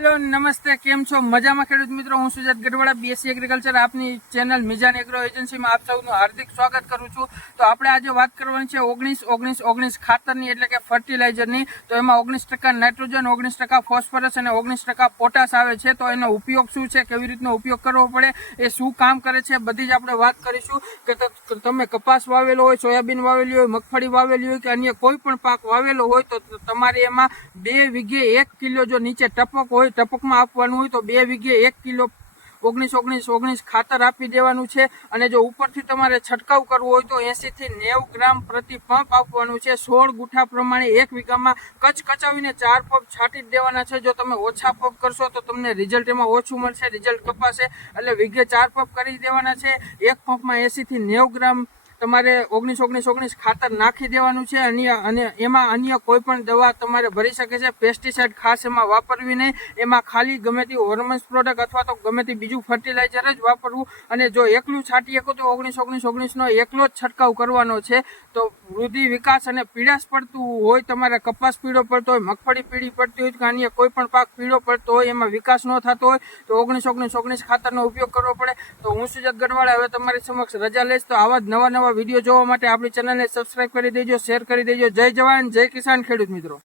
Hello, નમસ્તે, કેમ છો? મજામાં ખેડૂત મિત્રો, હું સુજાત ગઢવાડા બીએસસી એગ્રીકલ્ચર આપની ચેનલ મિજાન એગ્રો એજન્સીમાં આપ સૌનું હાર્દિક સ્વાગત કરું છું. તો આપણે આજે વાત કરવાની છે ઓગણીસ ઓગણીસ ઓગણીસ ખાતરની, એટલે કે ફર્ટિલાઇઝરની તો એમાં ઓગણીસ ટકા નાઇટ્રોજન ઓગણીસ ટકા ફોસ્ફરસ અને ઓગણીસ ટકા પોટાશ આવે છે. તો એનો ઉપયોગ શું છે, કેવી રીતનો ઉપયોગ કરવો પડે, એ શું કામ કરે છે, બધી જ આપણે વાત કરીશું. કે, તમે કપાસ વાવેલો હોય, સોયાબીન વાવેલી હોય, મગફળી વાવેલી હોય કે અન્ય કોઈ પણ પાક વાવેલો હોય, તો તમારે એમાં બે વીઘે એક કિલો જો નીચે ટપક હોય ટપકમાં આપવાનું હોય તો બે વીઘે એક કિલો ઓગણીસ ઓગણીસ ઓગણીસ ખાતર આપી દેવાનું છે. અને જો ઉપરથી તમારે છંટકાવ કરવો હોય તો એંસીથી નેવું ગ્રામ પ્રતિ પંપ આપવાનું છે. સોળ ગુઠા પ્રમાણે એક વીઘામાં કચ કચાવીને ચાર પંપ છાંટી દેવાના છે. જો તમે ઓછા પંપ કરશો તો તમને રિઝલ્ટ એમાં ઓછું મળશે, રિઝલ્ટ કપાશે. એટલે વીઘે ચાર પંપ કરી દેવાના છે. એક પંપમાં એંસીથી નેવું ગ્રામ તમારે ઓગણીસ ઓગણીસ ઓગણીસ ખાતર નાખી દેવાનું છે. અન્ય, અને એમાં અન્ય કોઈ પણ દવા તમારે ભરી શકે છે. પેસ્ટિસાઇડ ખાસ એમાં વાપરવી નહીં. એમાં ખાલી ગમે તે હોર્મોન્સ પ્રોડક્ટ અથવા તો ગમે તે બીજું ફર્ટિલાઇઝર જ વાપરવું. અને જો એકલું છાંટી શકો તો ઓગણીસ ઓગણીસ, ઓગણીસનો એકલો જ છંટકાવ કરવાનો છે. તો વૃદ્ધિ, વિકાસ અને પીડાશ પડતું હોય, તમારે કપાસ પીળો પડતો હોય, મગફળી પીળી પડતી હોય કે અન્ય કોઈ પણ પાક પીળો પડતો હોય, એમાં વિકાસ ન થતો હોય, તો ઓગણીસ ઓગણીસ ઓગણીસ ખાતરનો ઉપયોગ કરવો પડે. તો હું સુજત ગઢવાળા, હવે તમારી સમક્ષ રજા લઈશ. તો આવા જ નવા નવા વીડિયો જોવા માટે આપણી ચેનલને સબસ્ક્રાઇબ કરી દેજો શેર કરી દેજો. જય જવાન, જય કિસાન ખેડૂત મિત્રો.